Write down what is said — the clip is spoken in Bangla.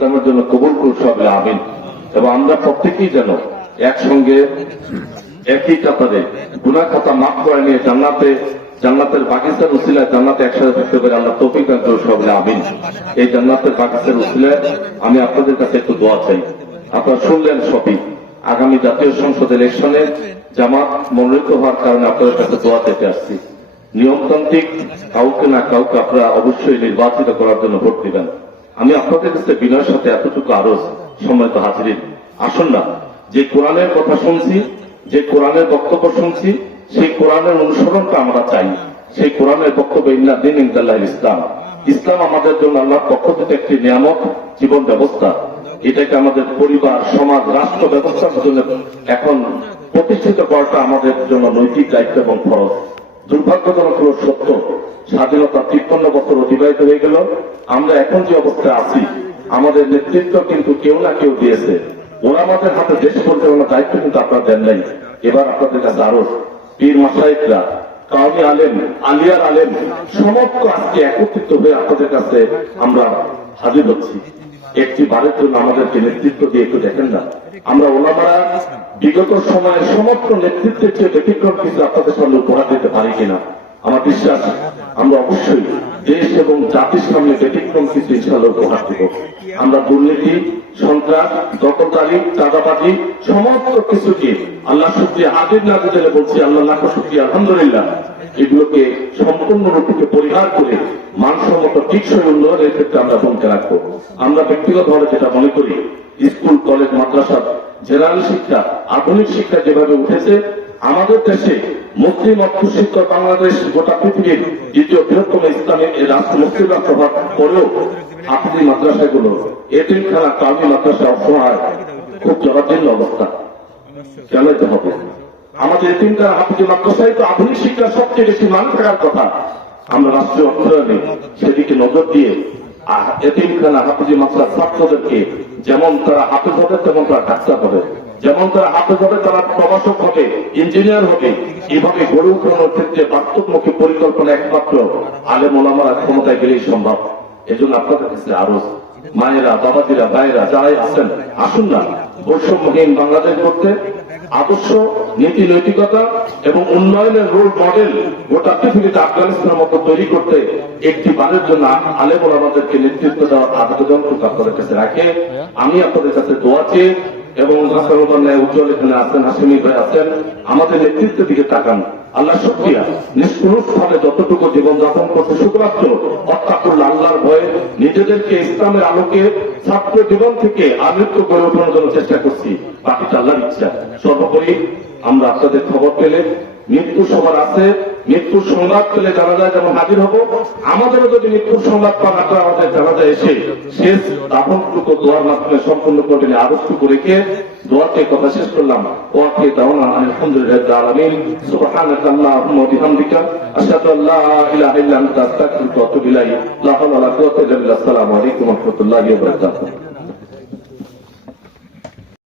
ইসলামের জন্য কবুল করুন সবাই, আমিন। এবং আমরা প্রত্যেকেই যেন একসঙ্গে একই কাতারে গুনাহ খাতা মাফ করে নিয়ে জান্নাতের বাগিচার উসিলায় জান্নাতে একসাথে থাকতে পারে আমরা তৌফিক দান করুন সবাই, আমিন। এই জান্নাতের বাগিচার উসিলায় আমি আপনাদের কাছে একটু দোয়া চাই। আপনারা শুনলেন সবই, আগামী জাতীয় সংসদ ইলেকশনে জামাত মনোনীত হওয়ার কারণে আপনাদের কাছে দোয়া চেতে আসছি। নিয়মতান্ত্রিক কাউকে না কাউকে আপনারা অবশ্যই নির্বাচিত করার জন্য ভোট দিবেন। আমি আপনাদের কাছে বিনয়ের সাথে এতটুকু আরজ, সম্মানিত হাজিরিন, আসুন না, যে কোরআনের কথা শুনছি, যে কোরআনের বক্তব্য শুনছি, সেই কোরআনের অনুসরণটা আমরা চাই। সেই কোরআনের বক্তব্য ইন্না দিন ইনদাল্লাহ ইসলাম, ইসলাম আমাদের জন্য আল্লাহর পক্ষ থেকে একটি নিয়ামত, জীবন ব্যবস্থা। এটাকে আমাদের পরিবার, সমাজ, রাষ্ট্র ব্যবস্থার জন্য এখন প্রতিষ্ঠিত করাটা আমাদের জন্য নৈতিক দায়িত্ব এবং ফরজ। দুর্ভাগ্যজনক হল সত্য, স্বাধীনতা 53 বছর অতিবাহিত হয়ে গেল, আমরা এখন যে অবস্থায় আছি, আমাদের নেতৃত্ব কিন্তু কেউ না কেউ দিয়েছে। ওরা আমাদের হাতে দেশ পরিচালনার দায়িত্ব কিন্তু আপনারা দেন নাই। এবার আপনাদের কাছে আরো পীর মাশায়েখরা, কাওমি আলেম, আলিয়ার আলেম সমস্ত আজকে একত্রিত হয়ে আপনাদের কাছে আমরা হাজির হচ্ছি। একটি বারের জন্য আমাদেরকে নেতৃত্ব দিয়ে একটু দেখেন না, আমরা ওলামারা বিগত সময়ে সমস্ত নেতৃত্বের চেয়ে ব্যতিক্রম কিছু আপনাদের সামনে উপহার দিতে পারি কিনা। আমার বিশ্বাস আমরা অবশ্যই দেশ এবং জাতির সামনে ব্যতিক্রম কিছু ইনশাআল্লাহ উপহার দিব। আমরা দুর্নীতি, সন্ত্রাস, দখলদারি, চাঁদাবাজি সমস্ত কিছুকে আল্লাহ শুকরিয়া হাজির না দিতে বলছি, আল্লাহ লাখ শুকরিয়া, আলহামদুলিল্লাহ, এগুলোকে সম্পূর্ণরূপে পরিহার করে মানসম্মত টিকসই উন্নয়নের ক্ষেত্রে আমরা ভূমিকা রাখবো। আমরা ব্যক্তিগতভাবে যেটা মনে করি, স্কুল, কলেজ, মাদ্রাসা, জেনারেল শিক্ষা, আধুনিক শিক্ষা যেভাবে উঠেছে, আমাদের দেশে মুসলিম অধ্যুষিত বাংলাদেশ গোটা পৃথিবীর দ্বিতীয় বৃহত্তম ইসলামিক রাষ্ট্র, মুসলিম রাষ্ট্র হওয়ার পরেও হাফিজি মাদ্রাসাগুলো, এতিমখানা, কাওমি মাদ্রাসা অসহায়, খুব জরাজীর্ণ অবস্থা, চালাইতে হবে। আমাদের এতিমখানা, হাফিজি মাদ্রাসায় তো আধুনিক শিক্ষার সবচেয়ে বেশি মান থাকার কথা। আমরা রাষ্ট্রীয় অর্থায়নে সেদিকে নজর দিয়ে এতিমখানা, হাফিজি মাদ্রাসার ছাত্রদেরকে যেমন তারা হাফেজ হবে, তেমন তারা ডাক্তার হবে, যেমন তারা হাফেজ হবে তারা প্রভাষক হবে, ইঞ্জিনিয়ার হবে, এভাবে গড়ে উঠানোর ক্ষেত্রে বাস্তবমুখী পরিকল্পনা একমাত্র আলেম ওলামারা ক্ষমতায় গেলেই সম্ভব। এজন্য আপনাদের কাছে আরো মায়েরা, বাবাজিরা, ভাইয়েরা যারাই আছেন, আসুন না, বৈষম্যহীন বাংলাদেশ করতে আদর্শ, নীতি, নৈতিকতা এবং উন্নয়নের রোল মডেল গোটা পৃথিবীতে আফগানিস্তানের মতো তৈরি করতে একটি বারের জন্য আলেম ওলামাদেরকে নেতৃত্ব দেওয়ার আবেদন আপনাদের কাছে রাখে আমি আপনাদের কাছে দোয়া চেয়ে, এবং উজ্জ্বল এখানে আছেন, হাসিমি ভাই আছেন, আমাদের নেতৃত্বের দিকে তাকান। আল্লাহ শুকরিয়া, নিষ্কুলুষ ভাবে যতটুকু জীবনযাপন করতে শুধুমাত্র অত্যাকুল্লাহ আল্লাহর ভয়ে নিজেদেরকে ইসলামের আলোকে ছাত্র জীবন থেকে আবৃত্ত করে ওঠানোর জন্য চেষ্টা করছি, বাকিটা আল্লাহর ইচ্ছা। সর্বোপরি আমরা আপনাদের খবর পেলে মৃত্যু সবার আছে, মৃত্যুর সংবাদ পেলে জানাজায় যেমন হাজির হব, আমাদেরও যদি মৃত্যুর সংবাদ পান আপনারা আমাদের জানাজায় এসে শেষ দাফনটুকু দোয়ার মাধ্যমে সম্পূর্ণ করবেন। আরজটুকু রেখে দোয়াকে কথা শেষ করলাম। ওয়াকে দাওয়ানা আলহামদুলিল্লাহি রাব্বিল আলামিন, সুবহানাকা আল্লাহুম্মা ওয়া বিহামদিকা, আশহাদু আল্লা ইলাহা ইল্লা আনতা, আস্তাগফিরুকা ওয়া আতুবু ইলাইক। লা হাওলা ওয়া লা কুওয়াতা ইল্লা বিল্লাহ। আসসালামু আলাইকুম ওয়া রাহমাতুল্লাহি ওয়া বারাকাতুহু।